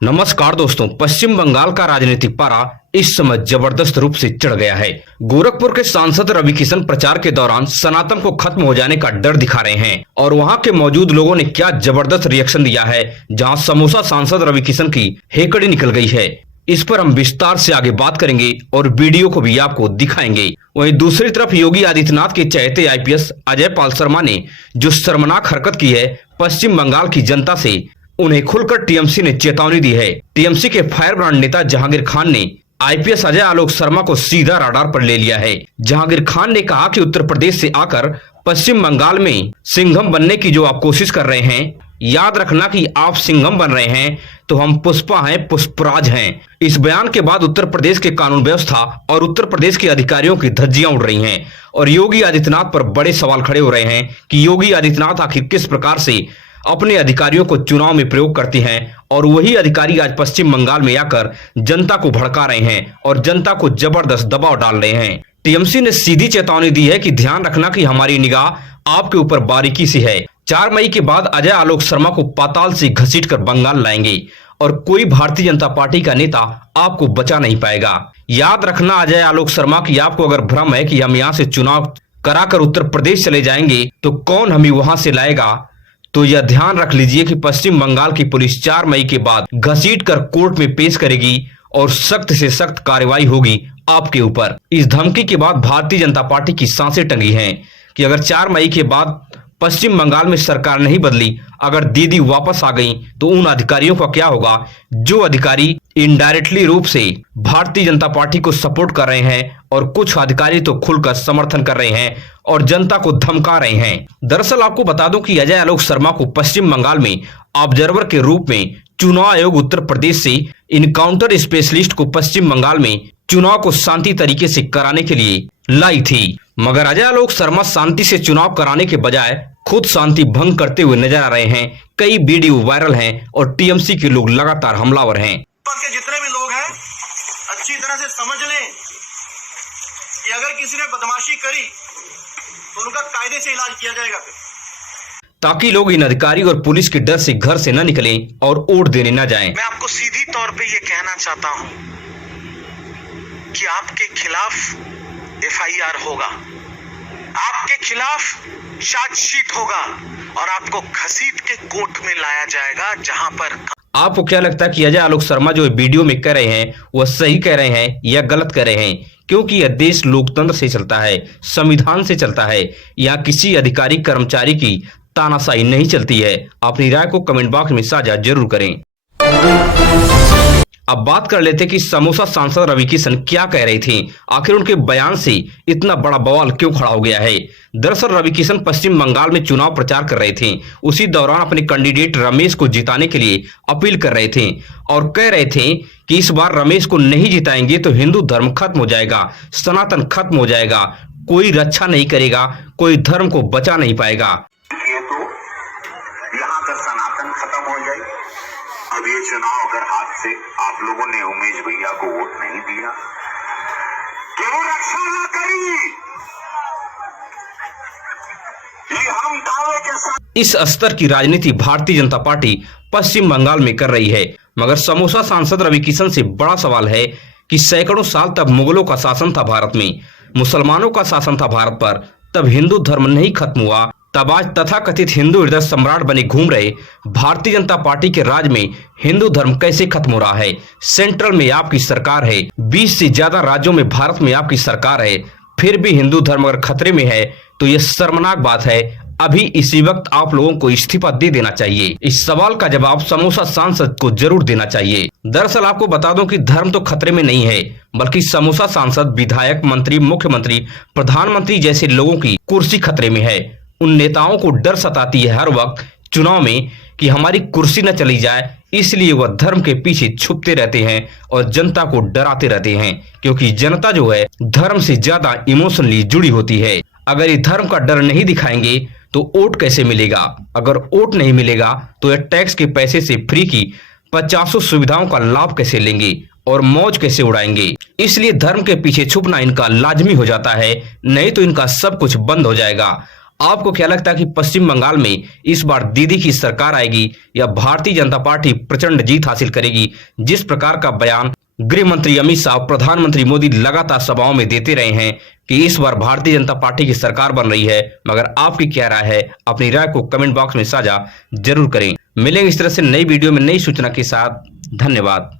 नमस्कार दोस्तों, पश्चिम बंगाल का राजनीतिक पारा इस समय जबरदस्त रूप से चढ़ गया है। गोरखपुर के सांसद रवि किशन प्रचार के दौरान सनातन को खत्म हो जाने का डर दिखा रहे हैं और वहां के मौजूद लोगों ने क्या जबरदस्त रिएक्शन दिया है, जहां समोसा सांसद रवि किशन की हेकड़ी निकल गई है। इस पर हम विस्तार से आगे बात करेंगे और वीडियो को भी आपको दिखाएंगे। वहीं दूसरी तरफ योगी आदित्यनाथ के चहेते आईपीएस अजय पाल शर्मा ने जो शर्मनाक हरकत की है, पश्चिम बंगाल की जनता से उन्हें खुलकर टीएमसी ने चेतावनी दी है। टीएमसी के फायर ब्रांड नेता जहांगीर खान ने आईपीएस अजय आलोक शर्मा को सीधा रडार पर ले लिया है। जहांगीर खान ने कहा कि उत्तर प्रदेश से आकर पश्चिम बंगाल में सिंघम बनने की जो आप कोशिश कर रहे हैं, याद रखना कि आप सिंघम बन रहे हैं तो हम पुष्पा हैं, पुष्पराज हैं। इस बयान के बाद उत्तर प्रदेश के कानून व्यवस्था और उत्तर प्रदेश के अधिकारियों की धज्जियां उड़ रही हैं और योगी आदित्यनाथ पर बड़े सवाल खड़े हो रहे हैं कि योगी आदित्यनाथ आखिर किस प्रकार से अपने अधिकारियों को चुनाव में प्रयोग करते हैं और वही अधिकारी आज पश्चिम बंगाल में आकर जनता को भड़का रहे हैं और जनता को जबरदस्त दबाव डाल रहे हैं। टीएमसी ने सीधी चेतावनी दी है कि ध्यान रखना कि हमारी निगाह आपके ऊपर बारीकी से है। 4 मई के बाद अजय आलोक शर्मा को पाताल से घसीटकर बंगाल लाएंगे और कोई भारतीय जनता पार्टी का नेता आपको बचा नहीं पाएगा। याद रखना अजय आलोक शर्मा की आपको अगर भ्रम है कि हम यहाँ से चुनाव कराकर उत्तर प्रदेश चले जाएंगे तो कौन हमें वहां से लाएगा, तो यह ध्यान रख लीजिए कि पश्चिम बंगाल की पुलिस 4 मई के बाद घसीटकर कोर्ट में पेश करेगी और सख्त से सख्त कार्रवाई होगी आपके ऊपर। इस धमकी के बाद भारतीय जनता पार्टी की सांसें टंगी हैं कि अगर 4 मई के बाद पश्चिम बंगाल में सरकार नहीं बदली, अगर दीदी वापस आ गई तो उन अधिकारियों का क्या होगा जो अधिकारी इनडायरेक्टली रूप से भारतीय जनता पार्टी को सपोर्ट कर रहे हैं और कुछ अधिकारी तो खुलकर समर्थन कर रहे हैं और जनता को धमका रहे हैं। दरअसल आपको बता दूं कि अजय आलोक शर्मा को पश्चिम बंगाल में ऑब्जर्वर के रूप में चुनाव आयोग उत्तर प्रदेश से इनकाउंटर स्पेशलिस्ट को पश्चिम बंगाल में चुनाव को शांति तरीके से कराने के लिए लाई थी, मगर अजय आलोक शर्मा शांति से चुनाव कराने के बजाय खुद शांति भंग करते हुए नजर आ रहे हैं। कई वीडियो वायरल हैं और टीएमसी के लोग लगातार हमलावर हैं। के जितने भी लोग हैं अच्छी तरह से समझ लें कि अगर किसी ने बदमाशी करी तो उनका कायदे से इलाज किया जाएगा, ताकि लोग इन अधिकारी और पुलिस के डर से घर से न निकलें और वोट देने न जाएं। मैं आपको सीधी तौर पे ये कहना चाहता हूं कि आपके खिलाफ एफआईआर होगा, आपके खिलाफ चार्जशीट होगा और आपको घसीट के कोर्ट में लाया जाएगा। जहां पर आपको क्या लगता है कि अजय आलोक शर्मा जो वीडियो में कह रहे हैं वह सही कह रहे हैं या गलत कह रहे हैं? क्योंकि यह देश लोकतंत्र से चलता है, संविधान से चलता है, यहाँ किसी अधिकारी कर्मचारी की तानाशाही नहीं चलती है। अपनी राय को कमेंट बॉक्स में साझा जरूर करें। अब बात कर लेते कि समोसा सांसद रवि किशन क्या कह रही थी, आखिर उनके बयान से इतना बड़ा बवाल क्यों खड़ा हो गया है। दरअसल रवि किशन पश्चिम बंगाल में चुनाव प्रचार कर रहे थे। उसी दौरान अपने कैंडिडेट रमेश को जिताने के लिए अपील कर रहे थे और कह रहे थे कि इस बार रमेश को नहीं जिताएंगे तो हिंदू धर्म खत्म हो जाएगा, सनातन खत्म हो जाएगा, कोई रक्षा नहीं करेगा, कोई धर्म को बचा नहीं पाएगा। यहाँ का सनातन खत्म हो जाए। अब ये चुनाव अगर हाथ से आप लोगों ने उमेश भैया को वोट नहीं दिया, क्यों रक्षा न करी, ये हम दावे के साथ इस स्तर की राजनीति भारतीय जनता पार्टी पश्चिम बंगाल में कर रही है। मगर समोसा सांसद रवि किशन से बड़ा सवाल है कि सैकड़ों साल तक मुगलों का शासन था भारत में, मुसलमानों का शासन था भारत पर, तब हिंदू धर्म नहीं खत्म हुआ, तब आज तथाकथित हिंदू हृदय सम्राट बने घूम रहे भारतीय जनता पार्टी के राज में हिंदू धर्म कैसे खत्म हो रहा है। सेंट्रल में आपकी सरकार है, 20 से ज्यादा राज्यों में भारत में आपकी सरकार है, फिर भी हिंदू धर्म अगर खतरे में है तो यह शर्मनाक बात है। अभी इसी वक्त आप लोगों को इस्तीफा दे देना चाहिए। इस सवाल का जवाब समोसा सांसद को जरूर देना चाहिए। दरअसल आपको बता दूं कि धर्म तो खतरे में नहीं है, बल्कि समोसा सांसद, विधायक, मंत्री, मुख्यमंत्री, प्रधानमंत्री जैसे लोगों की कुर्सी खतरे में है। उन नेताओं को डर सताती है हर वक्त चुनाव में कि हमारी कुर्सी न चली जाए, इसलिए वह धर्म के पीछे छुपते रहते हैं और जनता को डराते रहते हैं, क्योंकि जनता जो है धर्म से ज्यादा इमोशनली जुड़ी होती है। अगर ये धर्म का डर नहीं दिखाएंगे तो वोट कैसे मिलेगा? अगर वोट नहीं मिलेगा तो यह टैक्स के पैसे से फ्री की 50 सुविधाओं का लाभ कैसे लेंगे और मौज कैसे उड़ाएंगे? इसलिए धर्म के पीछे छुपना इनका लाजमी हो जाता है, नहीं तो इनका सब कुछ बंद हो जाएगा। आपको क्या लगता है कि पश्चिम बंगाल में इस बार दीदी की सरकार आएगी या भारतीय जनता पार्टी प्रचंड जीत हासिल करेगी? जिस प्रकार का बयान गृह मंत्री अमित शाह, प्रधानमंत्री मोदी लगातार सभाओं में देते रहे हैं कि इस बार भारतीय जनता पार्टी की सरकार बन रही है, मगर आपकी क्या राय है? अपनी राय को कमेंट बॉक्स में साझा जरूर करें। मिलेंगे इस तरह से नई वीडियो में नई सूचना के साथ। धन्यवाद।